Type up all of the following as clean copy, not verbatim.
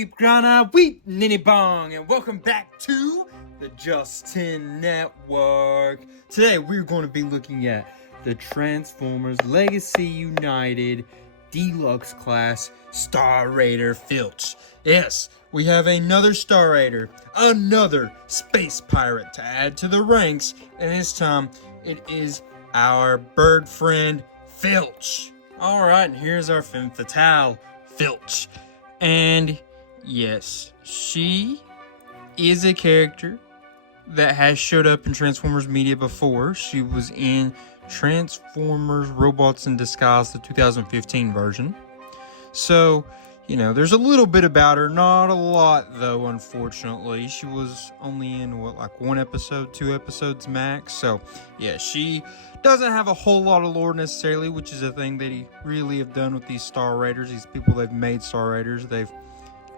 weep, grana, weep, ninny bong, and welcome back to the Justin Network. Today we're going to be looking at the Transformers Legacy United Deluxe class Star Raider Filch. Yes, we have another Star Raider, another space pirate to add to the ranks, and this time it is our bird friend Filch. Alright, and here's our femme fatale, Filch. And yes, she is a character that has showed up in Transformers media before. She was in Transformers Robots in Disguise, the 2015 version. So, you know, there's a little bit about her, not a lot though, unfortunately. She was only in, like 1 episode, 2 episodes max. So, yeah, she doesn't have a whole lot of lore necessarily, which is a thing that he really have done with these Star Raiders. These people they've made Star Raiders, they've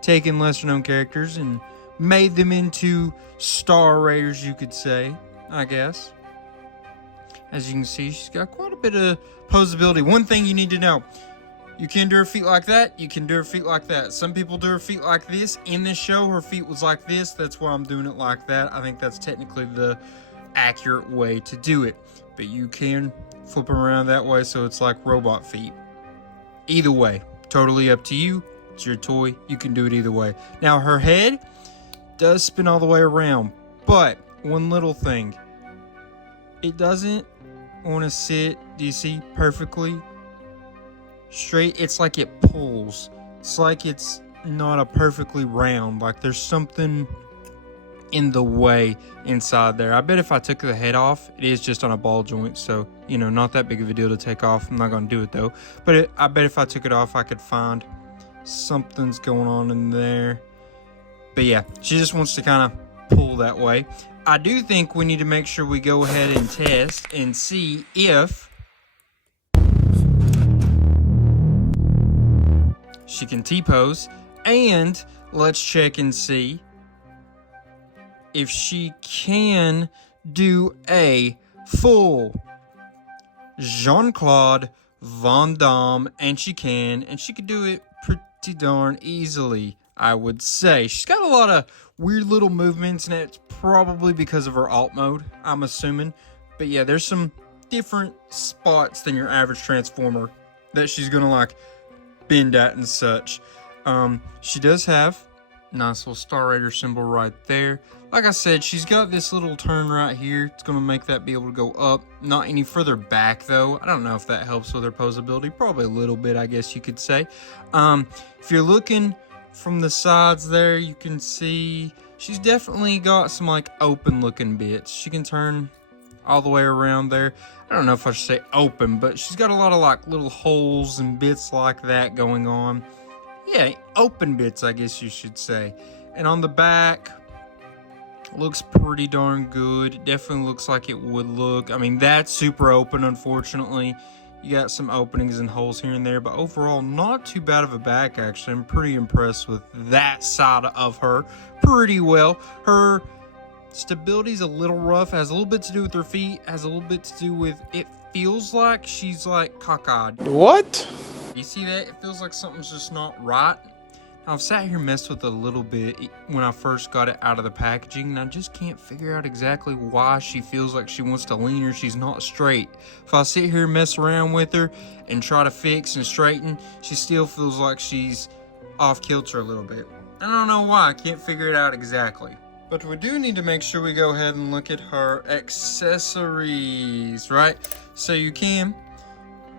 taken lesser known characters and made them into Star Raiders, you could say, I guess. As you can see, she's got quite a bit of posability. One thing you need to know, you can do her feet like that, you can do her feet like that. Some people do her feet like this. In this show, her feet was like this. That's why I'm doing it like that. I think that's technically the accurate way to do it. But you can flip them around that way so it's like robot feet. Either way, totally up to you. It's your toy. You can do it either way. Now, her head does spin all the way around. But one little thing. It doesn't want to sit, do you see, perfectly straight. It's like it pulls. It's like it's not a perfectly round. Like there's something in the way inside there. I bet if I took the head off, it is just on a ball joint, so you know, not that big of a deal to take off. I'm not gonna do it though, but I bet if I took it off, I could find something's going on in there. But yeah, she just wants to kind of pull that way. I do think we need to make sure we go ahead and test and see if she can T-pose, and let's check and see if she can do a full Jean-Claude Van Damme, and she can do it pretty darn easily, I would say. She's got a lot of weird little movements, and it's probably because of her alt mode, I'm assuming. But yeah, there's some different spots than your average Transformer that she's gonna like bend at and such. She does have nice little Star Raider symbol right there. Like I said, she's got this little turn right here. It's going to make that be able to go up. Not any further back, though. I don't know if that helps with her posability. Probably a little bit, I guess you could say. If you're looking from the sides there, you can see she's definitely got some, like, open-looking bits. She can turn all the way around there. I don't know if I should say open, but she's got a lot of, like, little holes and bits like that going on. Yeah, open bits, I guess you should say. And on the back, looks pretty darn good. It definitely looks like it would look. I mean, that's super open, unfortunately. You got some openings and holes here and there, but overall, not too bad of a back, actually. I'm pretty impressed with that side of her pretty well. Her stability's a little rough, has a little bit to do with her feet, has a little bit to do with, it feels like she's like cockeyed. What? You see that? It feels like something's just not right. I've sat here messed with it a little bit when I first got it out of the packaging, and I just can't figure out exactly why she feels like she wants to lean or she's not straight. If I sit here and mess around with her and try to fix and straighten, she still feels like she's off kilter a little bit. I don't know why. I can't figure it out exactly. But we do need to make sure we go ahead and look at her accessories, right? So you can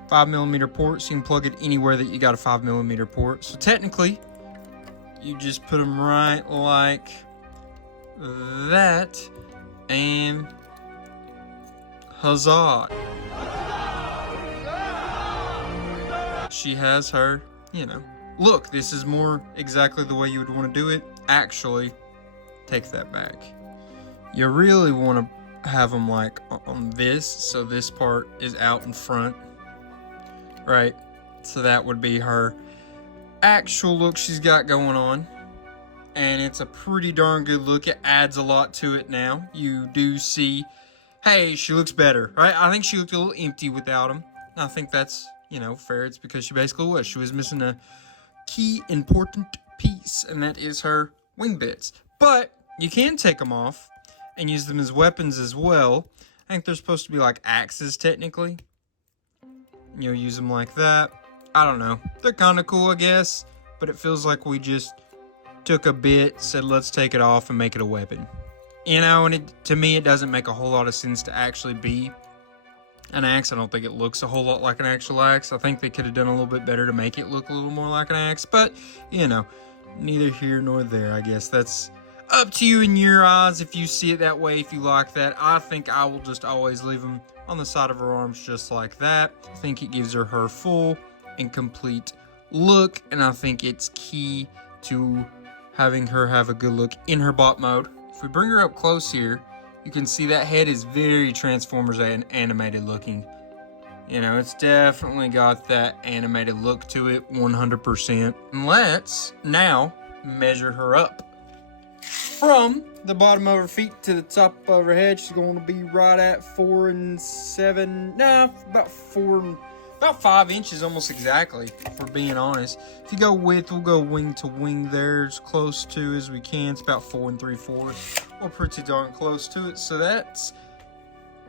5mm ports. You can plug it anywhere that you got a 5mm port. So technically, you just put them right like that, and huzzah. She has her, you know. Look, this is more exactly the way you would want to do it. Actually, take that back. You really want to have them like on this, so this part is out in front, right? So that would be her actual look she's got going on, and it's a pretty darn good look. It adds a lot to it now. You do see, hey, she looks better, right? I think she looked a little empty without him. I think that's, you know, fair. It's because she basically was. She was missing a key important piece, and that is her wing bits. But you can take them off and use them as weapons as well. I think they're supposed to be like axes, technically. You'll use them like that. I don't know. They're kind of cool, I guess. But it feels like we just took a bit, said let's take it off and make it a weapon. You know, and to me, it doesn't make a whole lot of sense to actually be an axe. I don't think it looks a whole lot like an actual axe. I think they could have done a little bit better to make it look a little more like an axe. But, you know, neither here nor there, I guess. That's up to you in your eyes if you see it that way, if you like that. I think I will just always leave them on the side of her arms just like that. I think it gives her full and complete look, and I think it's key to having her have a good look in her bot mode. If we bring her up close here, you can see that head is very Transformers and animated looking. You know, it's definitely got that animated look to it, 100%. And let's now measure her up. From the bottom of her feet to the top of her head, she's going to be right at 4 and 7, about 5 inches almost exactly, for being honest. If you go width, we'll go wing to wing there as close to as we can. It's about 4 3/4. We're pretty darn close to it. So that's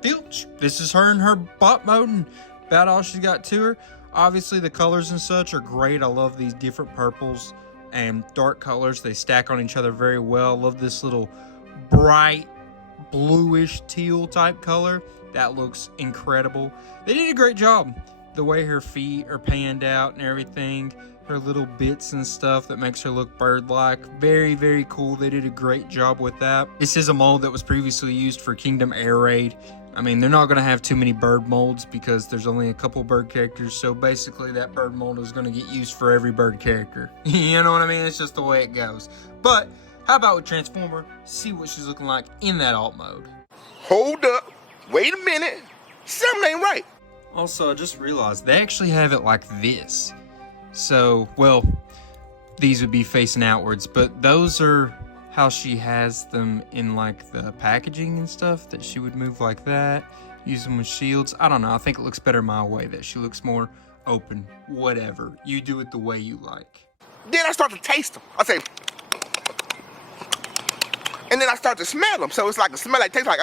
Filch. This is her in her bot mode and about all she's got to her. Obviously the colors and such are great. I love these different purples and dark colors. They stack on each other very well. I love this little bright bluish teal type color. That looks incredible. They did a great job. The way her feet are panned out and everything, her little bits and stuff that makes her look bird-like. Very, very cool. They did a great job with that. This is a mold that was previously used for Kingdom Air Raid. I mean, they're not going to have too many bird molds because there's only a couple bird characters. So basically that bird mold is going to get used for every bird character. You know what I mean? It's just the way it goes. But how about with Transformer? See what she's looking like in that alt mode. Hold up. Wait a minute. Something ain't right. Also, I just realized they actually have it like this. So, well, these would be facing outwards, but those are how she has them in like the packaging and stuff, that she would move like that, use them with shields. I don't know, I think it looks better my way, that she looks more open. Whatever, you do it the way you like. Then I start to taste them. I say, and then I start to smell them. So it's like a smell like tastes like.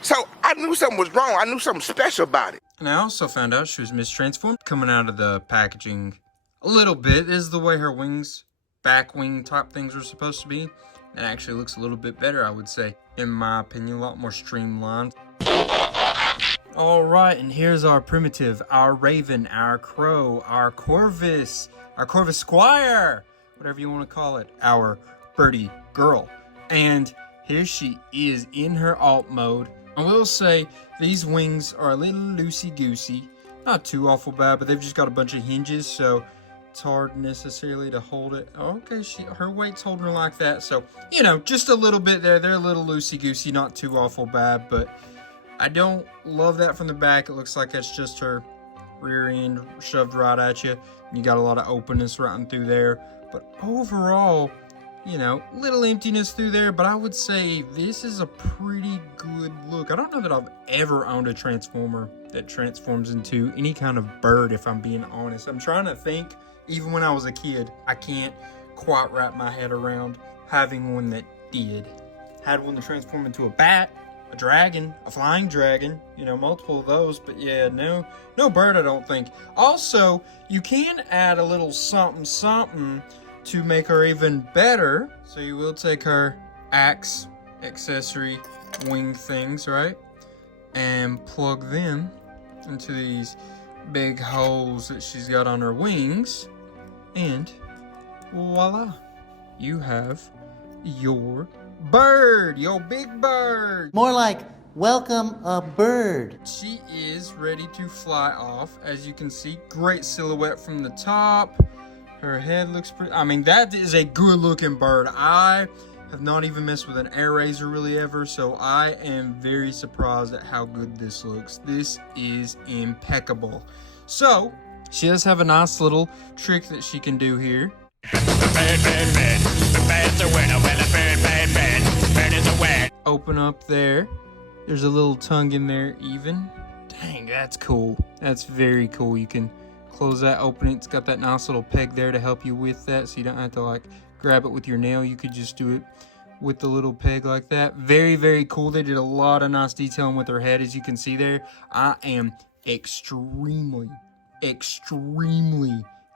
So I knew something was wrong. I knew something special about it. And I also found out she was mistransformed coming out of the packaging a little bit. This is the way her wings, back wing top things are supposed to be. It actually looks a little bit better, I would say. In my opinion, a lot more streamlined. Alright, and here's our primitive, our Raven, our Crow, our Corvus Squire, whatever you want to call it, our birdie girl. And here she is in her alt mode. I will say, these wings are a little loosey-goosey. Not too awful bad, but they've just got a bunch of hinges, so it's hard necessarily to hold it. Okay, her weight's holding her like that, so, you know, just a little bit there. They're a little loosey-goosey, not too awful bad, but I don't love that from the back. It looks like it's just her rear end shoved right at you. You got a lot of openness right through there, but overall, you know, little emptiness through there, but I would say this is a pretty good look. I don't know that I've ever owned a Transformer that transforms into any kind of bird, if I'm being honest. I'm trying to think, even when I was a kid, I can't quite wrap my head around having one that did. Had one to transform into a bat, a dragon, a flying dragon, you know, multiple of those, but yeah, no bird, I don't think. Also, you can add a little something to make her even better. So you will take her axe accessory wing things, right? And plug them into these big holes that she's got on her wings. And voila, you have your bird, your big bird. More like, welcome a bird. She is ready to fly off. As you can see, great silhouette from the top. Her head looks pretty, I mean, that is a good looking bird. I have not even messed with an air razor really ever, so I am very surprised at how good this looks. This is impeccable. So, she does have a nice little trick that she can do here. Open up there. There's a little tongue in there even. Dang, that's cool. That's very cool. You can close that, open it. It's got that nice little peg there to help you with that, so you don't have to like grab it with your nail. You could just do it with the little peg like that. Very, very cool. They did a lot of nice detailing with her head, as you can see there. I am extremely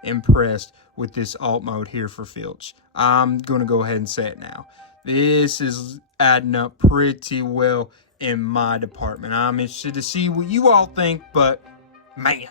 impressed with this alt mode here for Filch. I'm gonna go ahead and say it now. This is adding up pretty well in my department. I'm interested to see what you all think, but man.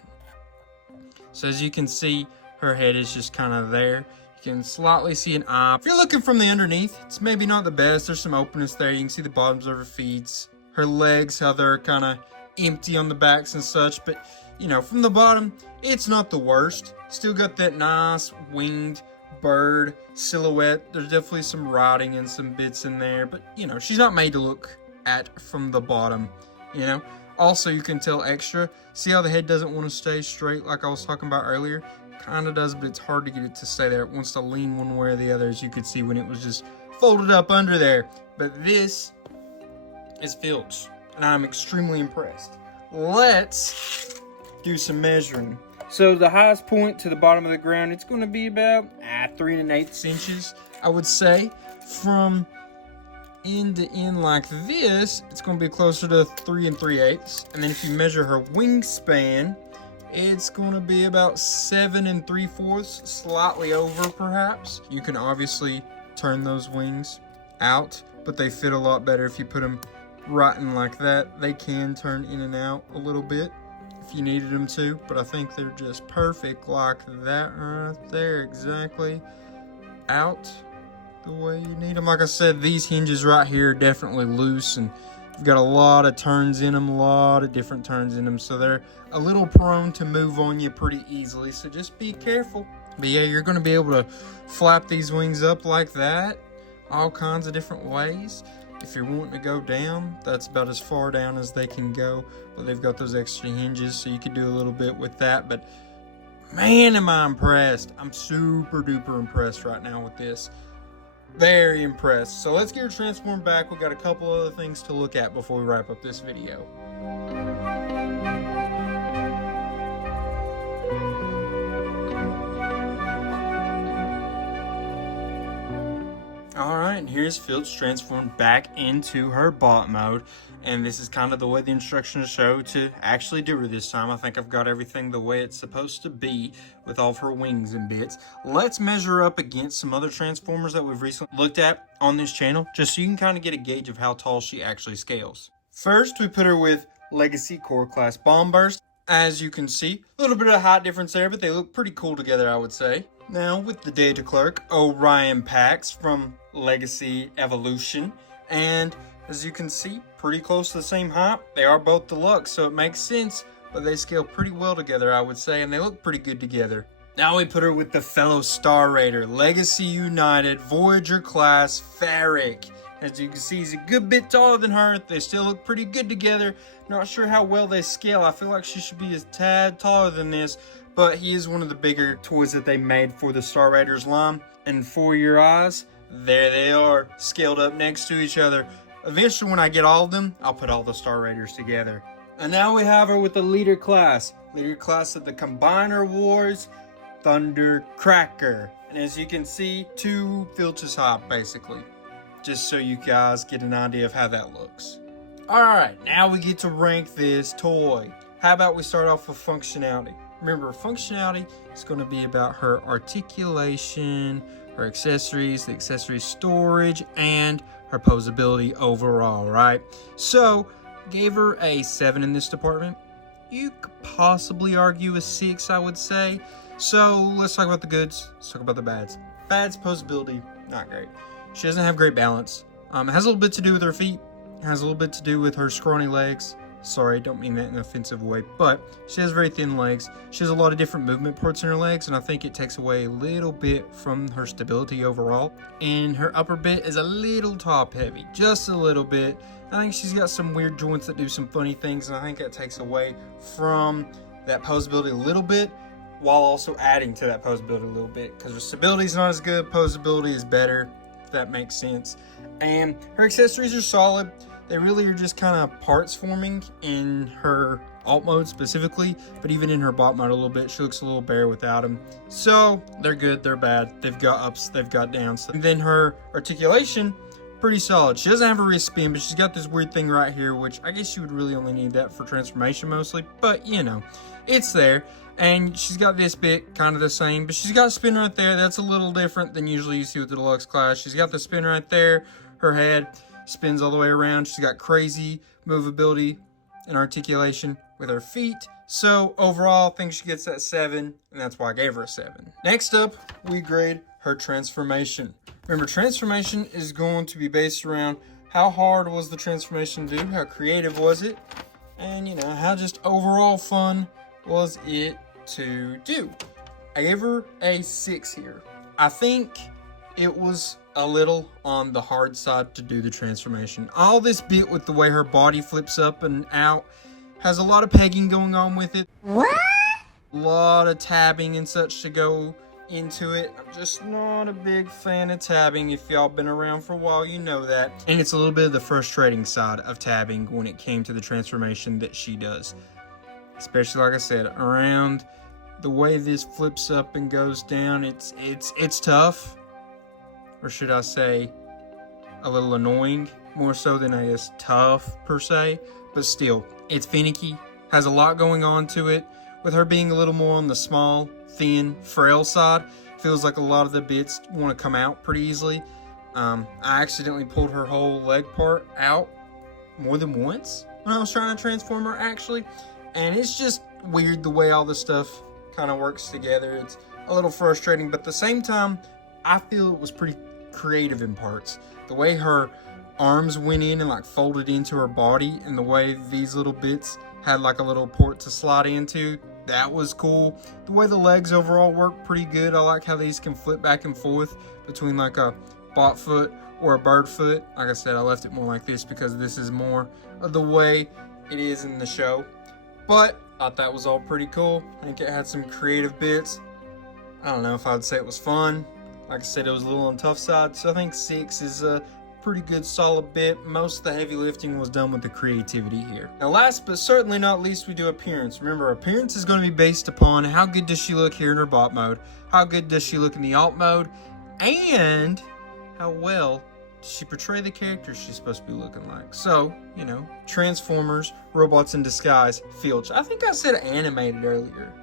So as you can see, her head is just kind of there. You can slightly see an eye. If you're looking from the underneath, it's maybe not the best. There's some openness there. You can see the bottoms of her feet, her legs, how they're kind of empty on the backs and such. But, you know, from the bottom, it's not the worst. Still got that nice winged bird silhouette. There's definitely some writing and some bits in there. But, you know, she's not made to look at from the bottom, you know. Also, you can tell extra. See how the head doesn't want to stay straight like I was talking about earlier? Kind of does, but it's hard to get it to stay there. It wants to lean one way or the other, as you could see when it was just folded up under there. But this is Filch, and I'm extremely impressed. Let's do some measuring. So the highest point to the bottom of the ground, it's going to be about 3 1/8 inches, I would say. From end to end like this, it's going to be closer to 3 3/8. And then if you measure her wingspan, it's going to be about 7 3/4, slightly over perhaps. You can obviously turn those wings out, but they fit a lot better if you put them right in like that. They can turn in and out a little bit if you needed them to, but I think they're just perfect like that right there, exactly out the way you need them. Like I said, these hinges right here are definitely loose, and you've got a lot of turns in them, a lot of different turns in them, so they're a little prone to move on you pretty easily, so just be careful. But yeah, you're going to be able to flap these wings up like that, all kinds of different ways. If you're wanting to go down, that's about as far down as they can go, but they've got those extra hinges, so you could do a little bit with that. But man, am I impressed. I'm super duper impressed right now with this. Very impressed. So let's get her transformed back. We've got a couple other things to look at before we wrap up this video. Alright, and here's Filch transformed back into her bot mode. And this is kind of the way the instructions show to actually do her this time. I think I've got everything the way it's supposed to be with all of her wings and bits. Let's measure up against some other Transformers that we've recently looked at on this channel, just so you can kind of get a gauge of how tall she actually scales. First, we put her with Legacy Core Class Bomb Burst. As you can see, a little bit of height difference there, but they look pretty cool together, I would say. Now, with the Data Clerk, Orion Pax from Legacy Evolution. And as you can see, pretty close to the same height. They are both deluxe, so it makes sense, but they scale pretty well together, I would say, and they look pretty good together. Now we put her with the fellow Star Raider, Legacy United, Voyager Class Ferric. As you can see, he's a good bit taller than her. They still look pretty good together. Not sure how well they scale. I feel like she should be a tad taller than this, but he is one of the bigger toys that they made for the Star Raiders line. And for your eyes, there they are, scaled up next to each other. Eventually, when I get all of them, I'll put all the Star Raiders together. And now we have her with the Leader Class of the Combiner Wars Thundercracker. And as you can see, 2 Filch's high, basically. Just so you guys get an idea of how that looks. Alright, now we get to rank this toy. How about we start off with functionality? Remember, functionality is going to be about her articulation, her accessories, the accessory storage, and her posability overall, right? So, gave her a 7 in this department. You could possibly argue a 6, I would say. So, let's talk about the goods. Let's talk about the bads. Bads, posability, not great. She doesn't have great balance. It has a little bit to do with her feet. It has a little bit to do with her scrawny legs. Sorry, don't mean that in an offensive way, but she has very thin legs. She has a lot of different movement parts in her legs, and I think it takes away a little bit from her stability overall. And her upper bit is a little top heavy, just a little bit. I think she's got some weird joints that do some funny things, and I think that takes away from that posability a little bit, while also adding to that posability a little bit, because her stability is not as good, posability is better, if that makes sense. And her accessories are solid. They really are just kind of parts forming in her alt mode specifically, but even in her bot mode a little bit, she looks a little bare without them. So they're good, they're bad. They've got ups, they've got downs. And then her articulation, pretty solid. She doesn't have a wrist spin, but she's got this weird thing right here, which I guess you would really only need that for transformation mostly, but you know, it's there. And she's got this bit, kind of the same, but she's got a spin right there. That's a little different than usually you see with the Deluxe class. She's got the spin right there. Her head spins all the way around. She's got crazy movability and articulation with her feet. So overall, I think she gets that 7, and that's why I gave her a 7. Next up, we grade her transformation. Remember, transformation is going to be based around how hard was the transformation to do, how creative was it, and you know, how just overall fun was it to do. I gave her a 6 here. I think it was a little on the hard side to do the transformation. All this bit with the way her body flips up and out has a lot of pegging going on with it. What? A lot of tabbing and such to go into it. I'm just not a big fan of tabbing. If y'all been around for a while, you know that. And it's a little bit of the frustrating side of tabbing when it came to the transformation that she does. Especially, like I said, around the way this flips up and goes down, it's tough. Or should I say, a little annoying, more so than I guess tough per se. But still, it's finicky, has a lot going on to it. With her being a little more on the small, thin, frail side, feels like a lot of the bits want to come out pretty easily. I accidentally pulled her whole leg part out more than once when I was trying to transform her, actually. And it's just weird the way all this stuff kind of works together. It's a little frustrating, but at the same time, I feel it was pretty creative in parts. The way her arms went in and like folded into her body, and the way these little bits had like a little port to slide into, that was cool. The way the legs overall work pretty good. I like how these can flip back and forth between like a bot foot or a bird foot. Like I said, I left it more like this because this is more of the way it is in the show. But I thought that was all pretty cool. I think it had some creative bits. I don't know if I'd say it was fun. Like I said, it was a little on the tough side. So I think 6 is a pretty good solid bit. Most of the heavy lifting was done with the creativity here. Now last but certainly not least, we do appearance. Remember, appearance is going to be based upon how good does she look here in her bot mode, how good does she look in the alt mode, and how well does she portray the character she's supposed to be looking like. So, you know, Transformers, Robots in Disguise, Filch. I think I said animated earlier.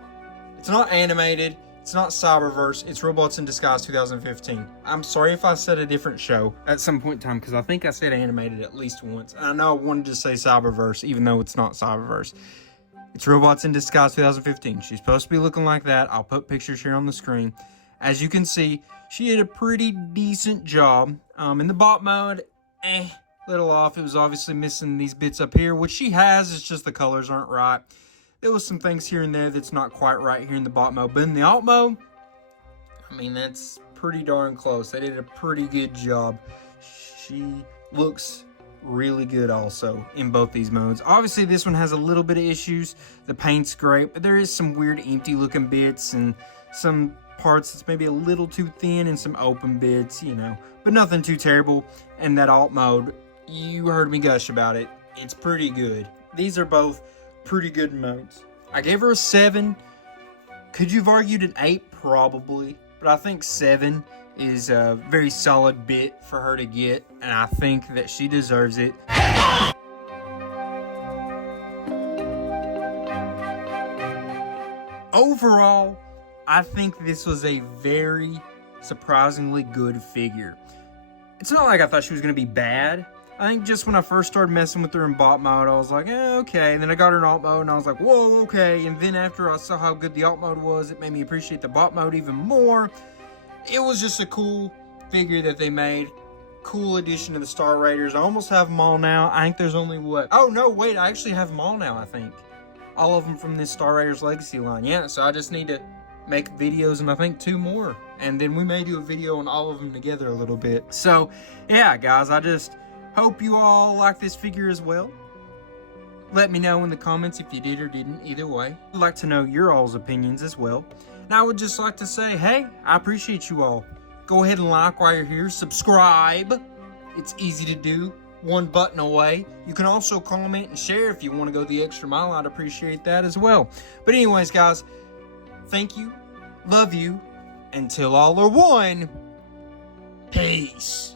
It's not animated. It's not Cyberverse. It's Robots in Disguise 2015. I'm sorry if I said a different show at some point in time, because I think I said animated at least once. And I know I wanted to say Cyberverse, even though it's not Cyberverse. It's Robots in Disguise 2015. She's supposed to be looking like that. I'll put pictures here on the screen. As you can see, she did a pretty decent job. In the bot mode, little off. It was obviously missing these bits up here, which she has. It's just the colors aren't right. There was some things here and there that's not quite right here in the bot mode. But in the alt mode, I mean, that's pretty darn close. They did a pretty good job. She looks really good also in both these modes. Obviously, this one has a little bit of issues. The paint's great, but there is some weird empty looking bits and some parts that's maybe a little too thin and some open bits, you know, but nothing too terrible. And that alt mode, you heard me gush about it. It's pretty good. These are both pretty good modes. I gave her a 7. Could you have argued an 8? Probably, but I think 7 is a very solid bit for her to get, and I think that she deserves it. Overall, I think this was a very surprisingly good figure. It's not like I thought she was going to be bad. I think just when I first started messing with her in bot mode, I was like, okay. And then I got her in alt mode, and I was like, whoa, okay. And then after I saw how good the alt mode was, it made me appreciate the bot mode even more. It was just a cool figure that they made. Cool addition to the Star Raiders. I almost have them all now. I think there's only what? Oh, no, wait. I actually have them all now, I think. All of them from this Star Raiders Legacy line. Yeah, so I just need to make videos, and I think 2 more. And then we may do a video on all of them together a little bit. So, yeah, guys, I just hope you all like this figure as well. Let me know in the comments if you did or didn't, either way. I'd like to know your all's opinions as well. And I would just like to say, hey, I appreciate you all. Go ahead and like while you're here. Subscribe. It's easy to do. one button away. You can also comment and share if you want to go the extra mile. I'd appreciate that as well. But anyways, guys, thank you. Love you. Until all are one. Peace.